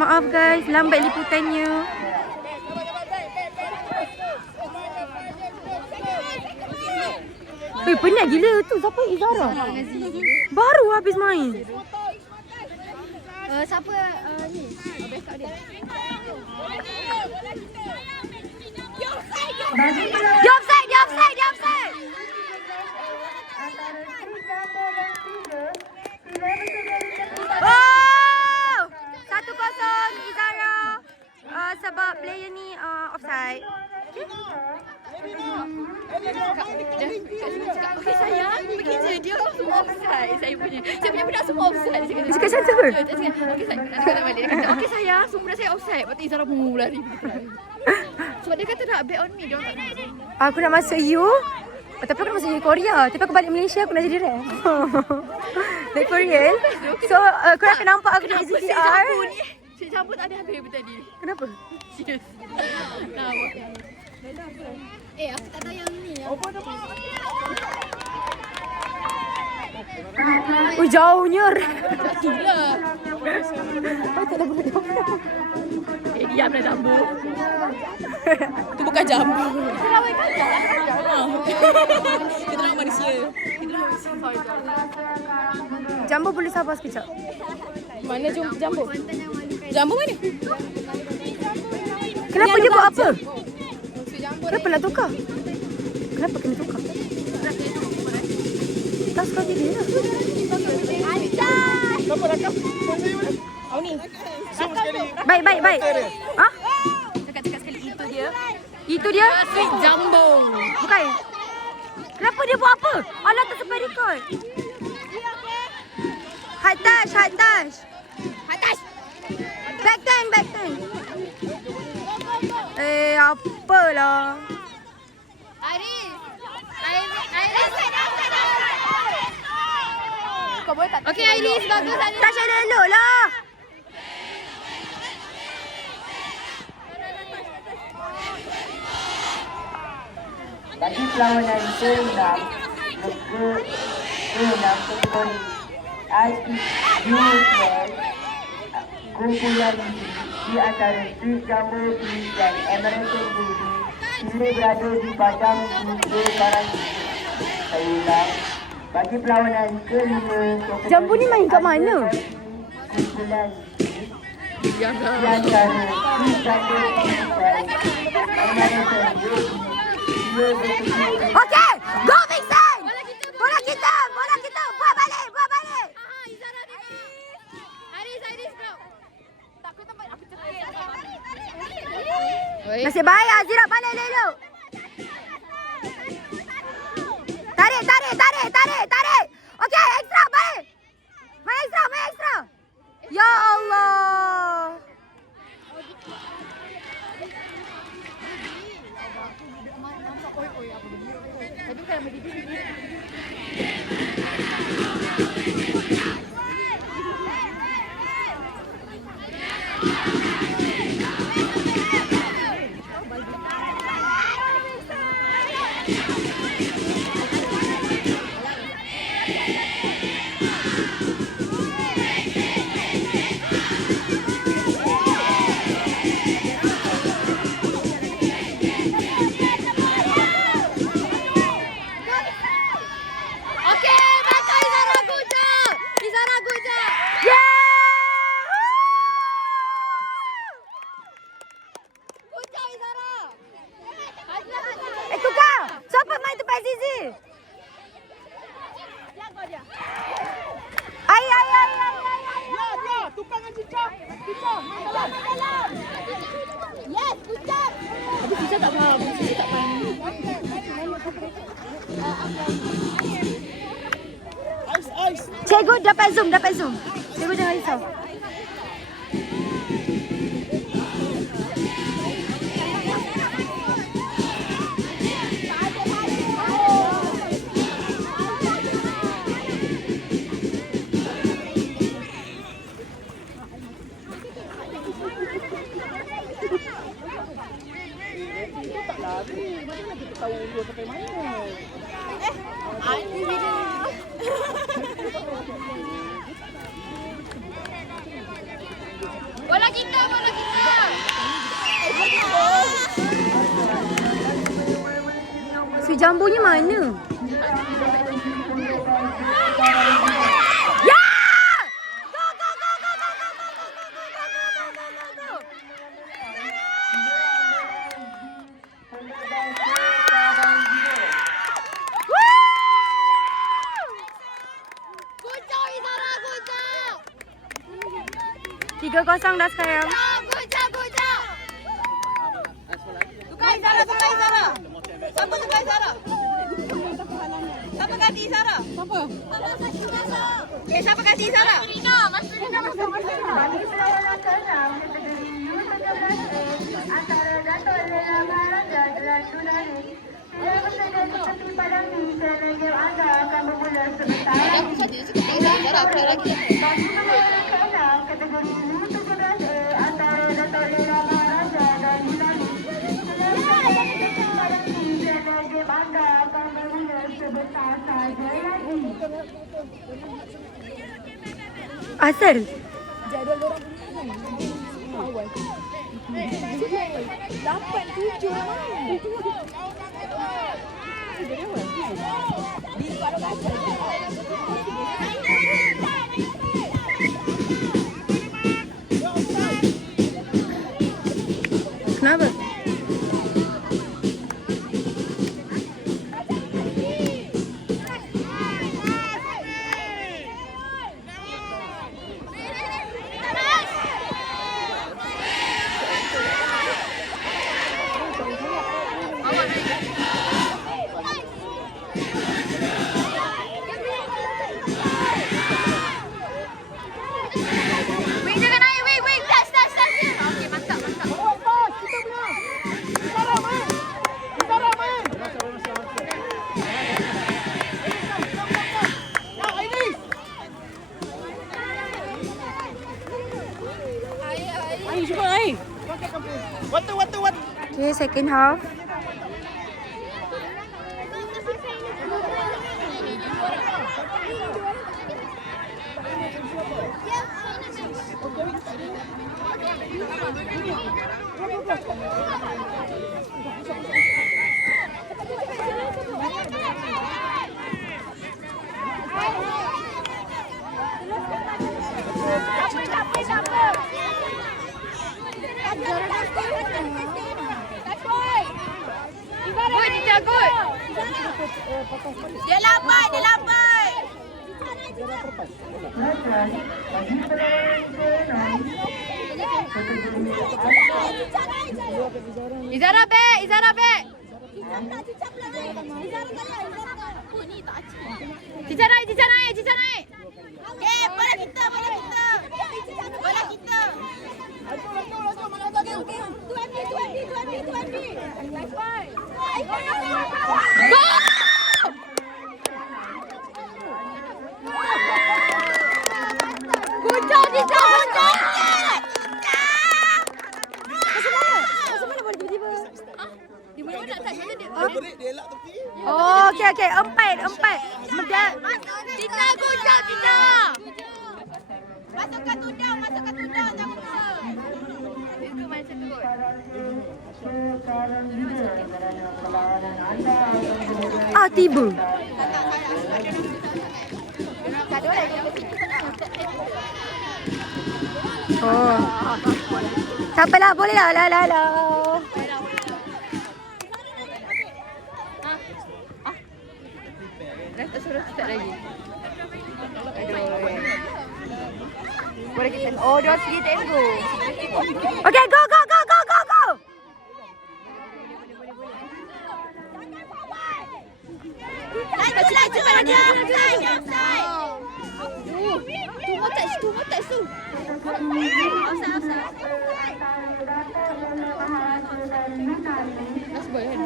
Maaf guys, lambat liputannya. Penat gila tu. Siapa Izara? Baru habis main. Siapa ni? Backup dia. Dia offside. Oh! 1-0 Izara. Sebab player ni offside. Okey sayang, pergi je dia semua offside. Saya punya budak semua offside. Dia cakap macam tu ke? Okey sayang, dia kata balik. Dia kata okey sayang, semua budak saya offside. Lepas tu Izara pun lari pergi. Sebab dia kata nak bet on me, dia orang tak nak. Aku nak masuk U. Tapi aku nak masuk U Korea. Tapi aku balik Malaysia, aku nak jadi ref. Dari Korean. So, korang akan nampak aku di SCTR. Cik Jambu tak ada habis tadi. Kenapa? Serius. Aku tak tahu yang ni. Oh, jauhnya. Gila. Tak ada boleh jauh. Diamlah Jambu. Tu bukan Jambu. Kita lawan kaca. Kita lawan manusia. Jambu boleh sabar sekejap. Mana Jambu? Jambu mana? Kenapa dia buat apa? Kenapa nak tukar? Kenapa kena tukar? Tak suka dia lah. Siapa rakam? Ni. Baik. Ha? Cakap sekali itu dia. Itu dia? Sweet Jumbo. Bukan. Kenapa dia buat apa? Alah tak sampai record. High touch. Atas. Back time. Apalah. Aris. Kau boleh tak? Okey Iris, bagus Iris. Touch elok lah. Bagi perlawanan ke-6 kategori IPUSL, kumpulan di antara Sri Jambu dan American Beauty kini berada di padang Sungai Barangi. Saya ulang, bagi perlawanan ke-5 kategori Jambu ni main kat mana? kumpulan di antara Sri Jambu dan American Beauty. Okey, go Vixen! Bola kita. Buat balik. Izara ni. Iris bro. Takut tempat aku cepat. Nasib baik Azira balik elok. Tarik. Okey, extra balik. Main extra. Ya Allah. Tapi kalau berdiri sini. Tukar. Siapa main tempat Zizi? Ai. Ya, tukang dengan Cicak. Main dalam. Yes, ucap. Tapi Cicak tak faham. Ais. Cikgu dapat zoom. Cikgu jangan risau. Tahu dia sampai mana. Bola kita. jambunya mana? Ya! Go, go, go, go, go, go, go, go, go, go, go, go, go. Good job, Izara. Good job. 3-0 dah sekarang. Good job, good job. Tukar Izara, tukar Izara. Siapa tukar Izara? Siapa ganti Izara? Siapa? Siapa ganti Izara? Rina, masuk Rina masuk. Bagi pelayanan ke-6 kategori U13A antara Dato' Lela Maharaja dan Sunani. Sila bersedia seperti padang ni kerana game anda akan bermula sebentar. Bagi pelayanan ke-6 kategori U17A antara Dato' Lela Maharaja dan Sunani. Sila bersedia seperti padang ni kerana game anda akan bermula sebentar saja lagi. Asal? Kenapa? Wing jangan naik, wing. Touch. Okey, mantap. Bawa pas, kita punya. Izara main. Ainis. Air cuba air. Water. Okay, second half. Good, Ija, good. Dia lambat. Bagi pelayanan ke-6 Izara back. Cica naik. Bola kita. Laju, mana tadi? Good job, Cica. Di mana nak touch dia? Oh, okey. Empat. Medal. Cica, good job, Cica. Masukkan tudung, jangan lupa. Itu macam tu. sekarang juga kerana perlawanan anda akan bermula. Tiba. Oh. Tak apalah, boleh lah. Dah tak suruh start lagi. Aduh. Boleh kita. Oh, dia segi tempo. Okay, go. Laju. Offside. Two more touch tu. Offside. That's boy kan.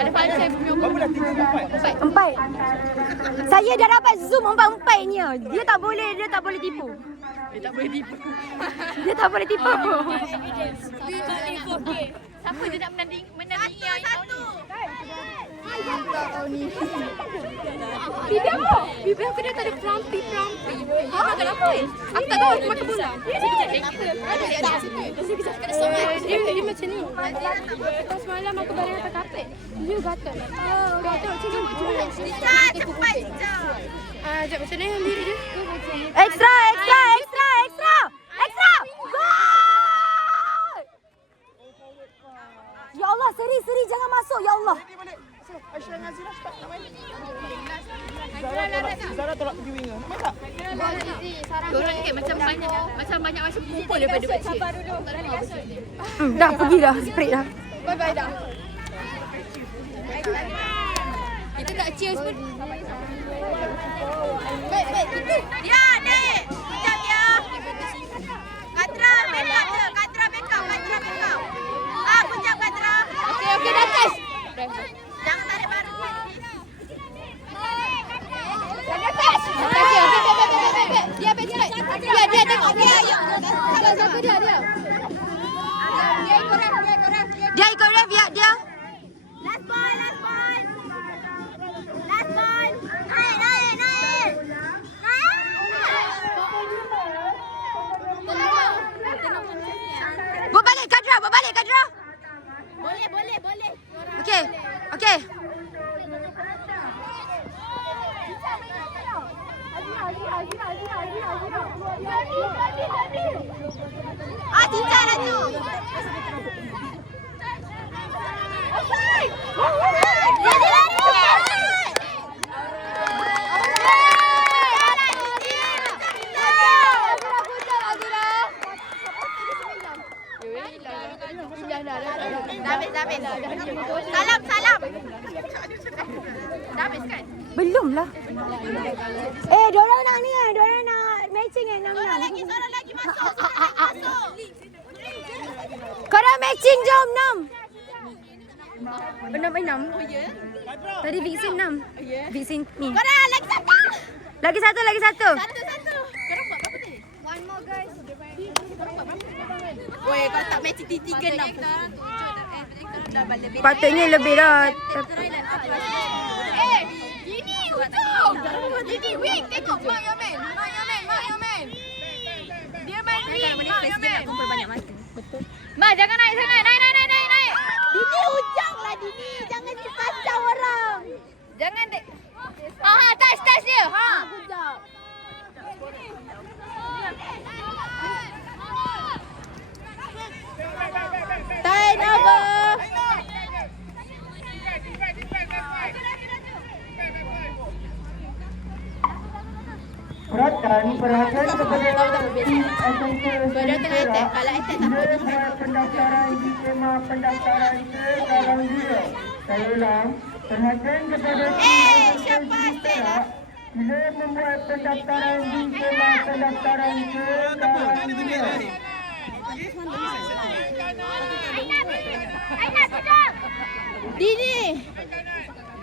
Ada paling saya punya Empat. Saya dah dapat zoom empat-empatnya. Dia tak boleh tipu. Dia tak boleh tipu. Dia tak boleh tipu. Siapa dia nak menandingi? Satu. kau ni. Bibi apa? Bibi aku dah tak ada frumpy. Ha? Kenapa? Aku tak tahu aku makan bola. Dia macam ni. Lepas semalam aku barang atas kapet. Dia gatal. Gatal macam ni. Cepat je. Sekejap macam ni yang diri dia. Extra. Gol! Ya Allah, seri jangan masuk. Ya Allah. Zara tolak pergi winger. Nampak tak? Diorang ni macam banyak macam kumpul daripada kecil. Dah pergi dah. Sprint dah. Bye-bye dah. Kita tak cheers pun. Baik, kita. Dia, Nek. Sekejap dia. Katra, backup. Kejap, Katra. Okey, dah test. Jangan tarik baru. Dia tengok dia. Dia ikut ref dia. Last ball. Naik. Buat balik Kadra. Boleh. Okey. Cincang lah tu. Dah habis. Salam. Dah habis kan? Belum lah. Diorang nak ni diorang nak matching Seorang lagi masuk. Korang matching jom 6. 6. Tadi Vixen 6. Vixen ni. Korang lagi satu. Lagi satu. Satu. Korang buat berapa tadi? One more guys. Weh, kau tak match tiga nak. Patutnya lebih dah. Gini hujung. Gini wing, tengok Mark your man. Dia main wing, Mark your man. Kumpul banyak mata. Ma, jangan naik sangat. Naik. Dini hujang lah Dini. Jangan dipacau orang. Jangan dek. Touch dia. Hujang. Time over. Perhatian kepada tim SMK Dia tengah attack. Kalau attack tak apa. pendaftaran di skema pendaftaran ke dalam dia. Saya ulang, perhatian kepada tim siapa attack lah? Bila membuat pendaftaran di skema pendaftaran ke dalam dia. Dini.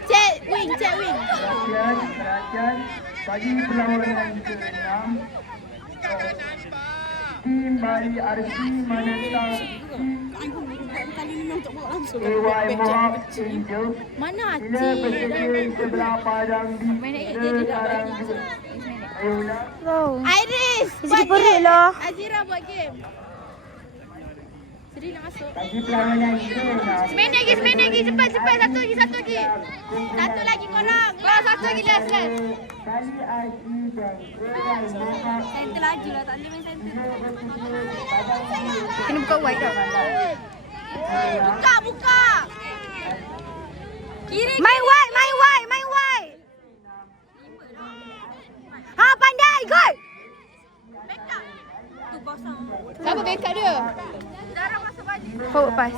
Cek wing. Perhatian bagi perlawanan ke-6. Tim Bari RC menentang AY Mohawk Angel. Mana Bila bersedia sebelah padang di sekarang juga. Ayolah. Iris. Jadi perut lah. Azira buat game. Seri nak masuk. Bagi perlawanan ke-6. Main lagi. Cepat. Satu lagi. Satu lagi korang. Satu lagi last. Bali RC dan AY Mohawk Center laju lah. Tak boleh main center. Kena buka wide dah. Buka. Kiri. Main wide. Pandai gol. Siapa backup dia? Forward pass.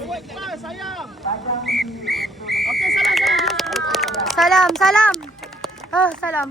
Okey, salam. Salam.